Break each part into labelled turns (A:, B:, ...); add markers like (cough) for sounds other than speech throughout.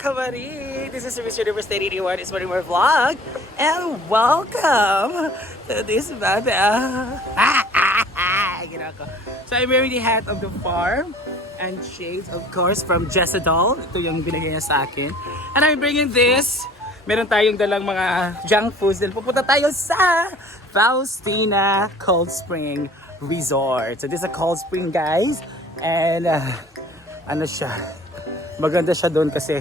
A: Kamari! This is Service Universe 81. It's more vlog. And welcome to this baba. (laughs) So I'm wearing the hat of the farm and shades of course from Jessadol. Ito yung binigay niya sa akin. And I'm bringing this. Meron tayong dalang mga junk foods. Then pupunta tayo sa Faustina Cold Spring Resort. So this is a cold spring guys. And uh, ano siya, maganda siya doon kasi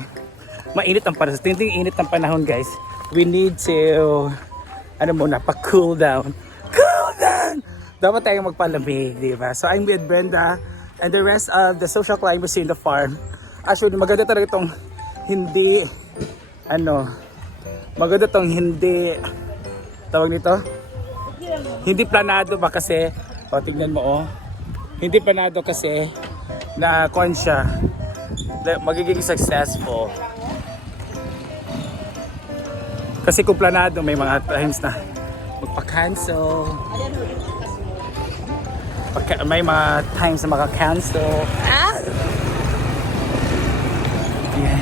A: mainit ang panahon. Tinding init ang panahon guys. We need to, ano muna, pa-cool down. Cool down! Dapat tayong magpalamig, di ba? So I'm with Brenda and the rest of the social climbers in the farm. Actually, maganda talaga itong hindi, ano, maganda tong hindi, tawag nito? Hindi planado ba kasi, o tingnan mo oh, hindi planado kasi na kon siya magiging successful. Kasi kung planado may mga times na magpa-cancel. Pagka, may mga times na maka-cancel. Ah! Yeah.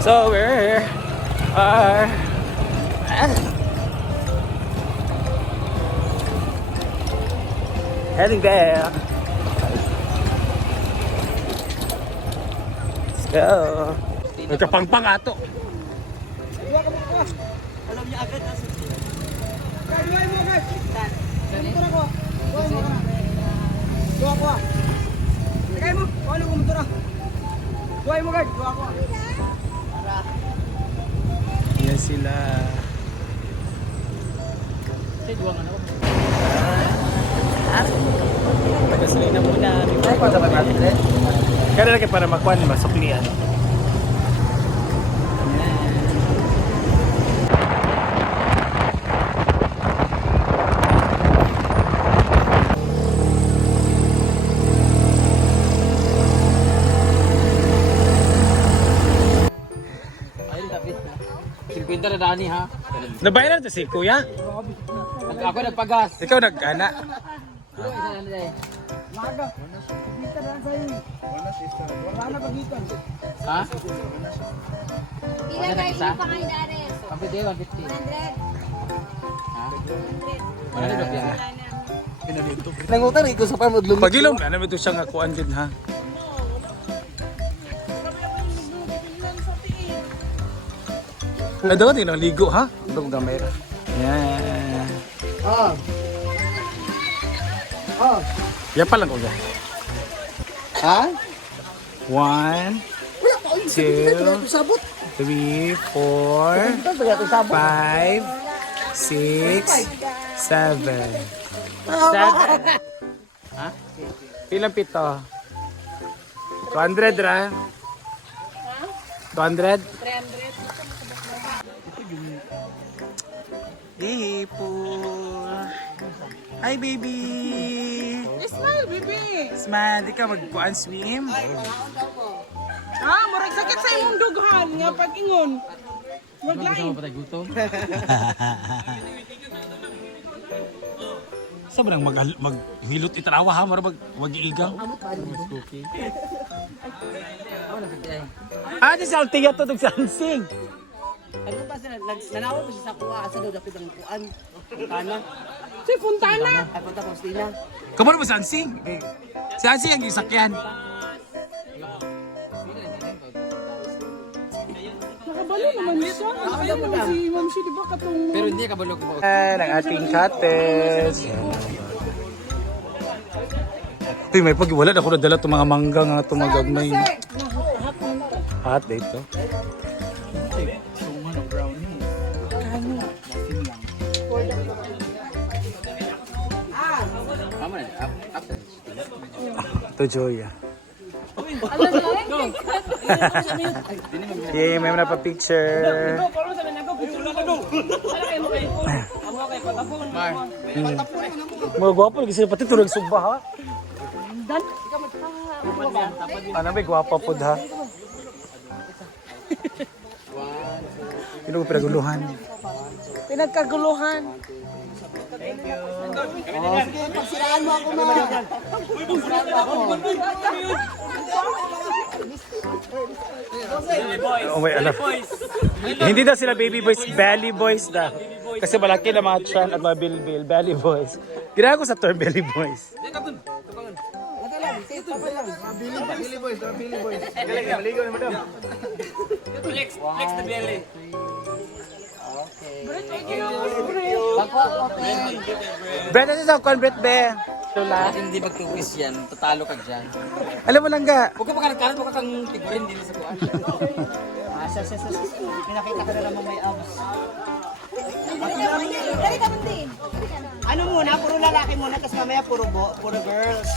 A: So we're are ah, heading there. Let's go. Nagkapangpang ato.
B: Dua ko. Tagay mo. Ano ko mo Buhay mo guard. Dua ko.
A: Yan sila. Pagasolina muna. Kaya lagi para magkuhan, masuklian.
B: Silpinta na dani ha.
A: Nabayaran to si Kuya?
B: Ako nagpagas.
A: Ikaw nag-ana?
B: Maga. Kita na sa'yo. Wala na pagitan. Ha?
C: Ilan kayo yung pangalan?
B: Kapit eh, 150.
C: 100.
B: Ha?
C: 100.
B: Wala na?
C: Wala na.
B: Nangutan ikaw sa farm udlong.
A: Pagilom na naman ito siya nga kuan din ha. Ano din ang ligo ha? Ito gamay ra. Yan.
B: Ah. Ah.
A: Yan pa lang kuya.
B: Ha?
A: One, two, three, four, five, six, seven. Seven. Ha? Ilang pito? 200 ra? 200?
C: 300.
A: Hey, Pool. Hi, baby.
D: Smile, baby!
A: Smile, di ka magkuan swim?
D: Ha? Murag sakit sa imong dughan nga pag-ingon. Maglain.
B: patay gutom.
A: Sa ba nang mag maghilot itarawa ha? Mara mag
B: na patay. (laughs)
A: Ah, di sa altiya to sa ansing.
E: Ano ba sila? Nanawa pa siya sa kuha. Asa daw dapat ang kuan? Kana.
D: Si Fontana.
E: Ay, punta ko Stina.
A: Kamano ba sa ansing? Eh, Si ansing ang isakyan.
D: Nakabalo naman siya. Kaya mo si Ma'am Shi, di ba katong...
B: Pero hindi ka balog mo.
A: Yan ang ating cottage. Uy, may pag wala na ako nadala itong mga mangga nga itong mga gagmay. Hot dito.
B: Tama
A: Ito, Joya. Yay, may na pa picture.
B: Mar.
A: Mga gwapo, lagi sila pati tulog sugba ha. Ano may gwapa po ha? Sino ko pinaguluhan?
D: Pinagkaguluhan.
E: Pagsiraan mo ako, ma. Pagsiraan mo ako.
A: Oh, wait, ano? Hindi daw sila baby boys, belly boys daw. Kasi malaki na mga chan at mga bilbil, belly boys. Ginagawa ko sa term belly boys. Brett, ano sa kon, Brett, be? Tula.
B: Hindi magtuwis yan, tatalo ka dyan.
A: Alam mo lang ga,
B: Huwag ka makalat-kalat, huwag ka kang tigurin din sa kuwan.
E: Ah, sa, sa, sa. Pinakita ko na naman may abs.
C: Dali ka din.
E: Ano muna, puro lalaki muna, tapos mamaya puro, bo, puro girls.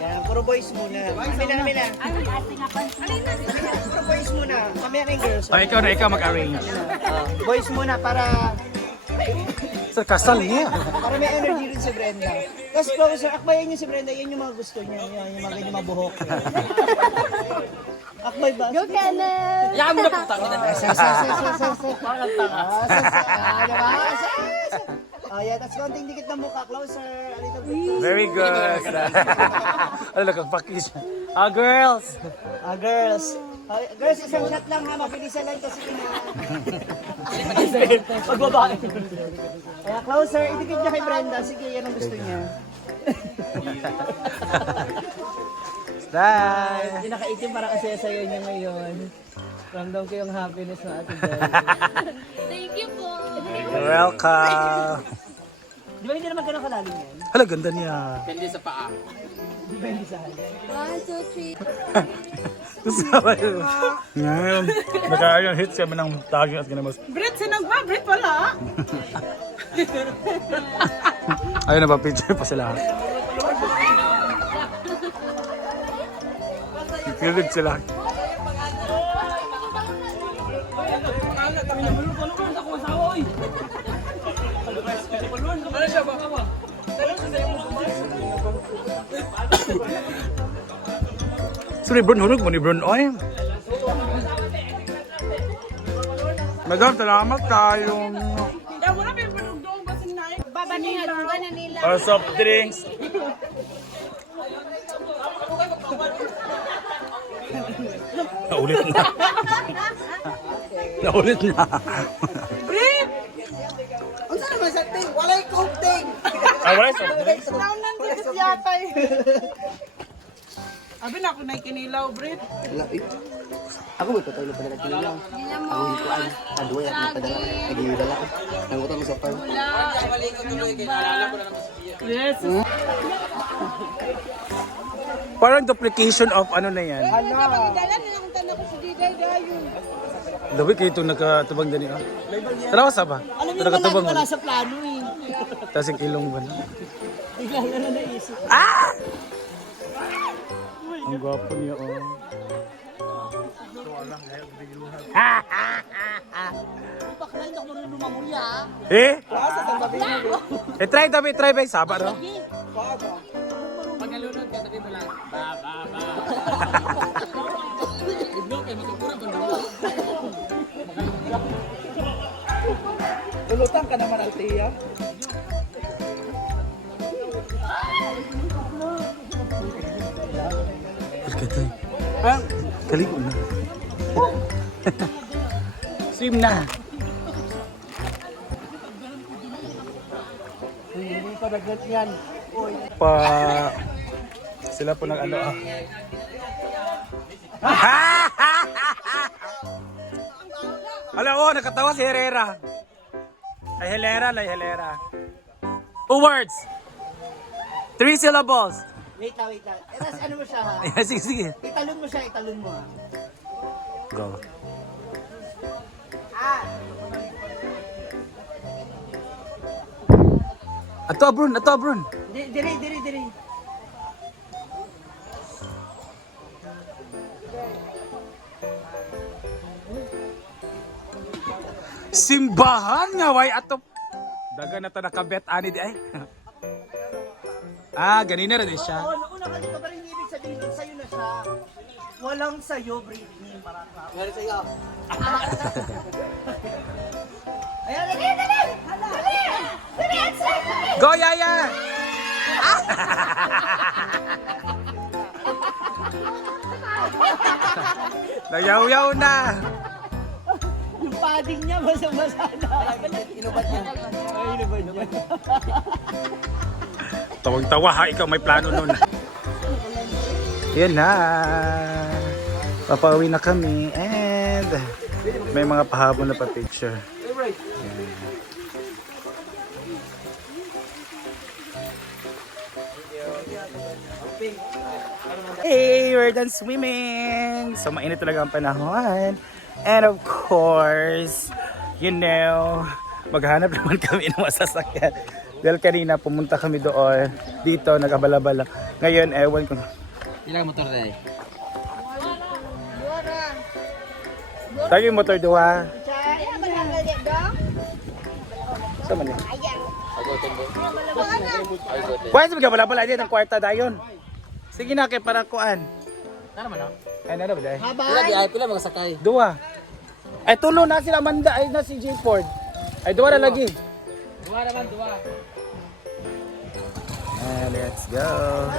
E: Yan, puro boys muna. Kami na, kami na. Puro boys muna. Mamaya na yung girls.
A: oh, ikaw na, ikaw mag-arrange.
E: Ah, boys muna para
A: Sa kasal niya.
E: para may energy rin si Brenda. Tapos closer, akbayan niyo si Brenda, yan yung mga gusto niya. Yan, yung mga ganyan mga buhok. Akbay ba?
C: Go, Kenneth!
B: Yakan mo na putang ina.
E: Sa, sa, sa, sa, sa, sa. Ah, sa, sa, ah, diba? Sa, sa. Ah, yeah, that's konting dikit ng mukha. Closer, a little bit.
A: Very good. ano lang, kagpakis. Ah, girls.
E: Ah, girls. Ah, girls, isang shot lang ha. Mabilisan lang kasi kina... Pagbabae. (laughs) Kaya closer, idikit niya kay Brenda. Sige, yan ang gusto niya.
A: Bye.
E: Yung nakaitim parang kasi sa'yo niya ngayon. Ramdam ko yung happiness ng ate Bella.
C: Thank you po.
A: Welcome.
E: Di ba hindi naman ganun kalalim yan?
A: Hala, ganda niya.
B: Hindi sa paa.
E: Depende sa akin.
C: One, two, three.
A: Kasama yun. Ngayon, nakaayang hit siya ng taging at ginamas.
D: Brett, sinagwa. Brett, wala. (laughs)
A: Ayun na ba, picture pa sila. Kilig sila. So, ni Bron, hulog mo ni Bron, oy. Madam, salamat tayo.
D: Kaya wala pa yung panugdong kasi na
C: Babaningan ka na nila.
A: Uh, soft drinks. Naulit na. (laughs) Naulit na. Ah, wala drinks.
D: Naunan din kasi yata eh. Abi na ako na ikinilaw, Brett.
B: Ako may patay pala natin lang.
C: Ganyan mo.
B: Ako hindi ko ano. Aduay at napadala. Nagigidala ko. Nangutan mo sa farm.
D: Yes.
A: Parang duplication of ano na yan.
D: Dala na lang tanong ko si Diday Dayon.
A: Dawi kayo itong nakatubang dani. ah. Tara sa ba?
E: Alam niyo
A: nakatubang.
E: wala sa plano eh.
A: Tapos yung ilong ba na?
E: Bigla na na naisip.
A: Ang gwapo niya oh.
E: Bakla, hindi ako marunong lumanguya.
A: Eh? Eh, try dabi, try ba? Saba no?
B: Pag nalunod ka, sabi mo lang, ba, ba, ba. Iblo kayo, matugura pa nalunod.
D: Ulutan ka naman, Althea.
A: Pagkatay. Ah, kaligo na. Swim na.
E: Hindi pa naglat yan.
A: Pa... Sila po nag ano ah. (laughs) Alam ko, nakatawa si Herrera. Ay, Helera, ay Helera. Two words. Three syllables.
E: Wait lang, wait lang. Eh, tas ano mo siya (laughs) ha?
A: Ayan, sige, sige.
E: Italon mo siya, italon mo ha.
A: Go.
E: Ah!
A: Ato, Brun, ato, Brun.
E: Di- Diri, diri, diri.
A: Simbahan nga, way ato. Daga na to nakabet ani di ay. (laughs) ah, ganina rin siya.
E: Oo, nauna ka dito, pero hindi ibig sabihin sa'yo na siya. Walang sa'yo, Britney. Parang
B: Meron sa'yo. (laughs)
E: Ayan, dali, dali!
A: Go, Yaya! (laughs) Nayaw-yaw na.
E: Yung padding niya, basa-basa na.
B: Inubat niya.
E: Ay, inubad niya. (laughs)
A: Tawang-tawa ha, ikaw may plano nun. Yan na. Papauwi na kami and may mga pahabol na pa picture. Hey, we're done swimming! So, mainit talaga ang panahon. And of course, you know, maghanap (laughs) naman kami ng masasakyan. Dahil kanina pumunta kami doon, dito, nag-abala-bala. Ngayon, ewan ko.
B: Ilang motor tayo?
A: Tayo yung motor doon. Sa man Kuha sa mga bala-bala dito ang kwarta dayon. Sige na kay para kuan.
B: Tara man.
A: Ay, na ba dahil?
B: Pila di ay pila mga sakay.
A: Dua. Ay, tulo na sila Amanda. Ay, na si J. Ford. Ay, dua na lagi.
B: Duwa naman, duwa.
A: And let's go.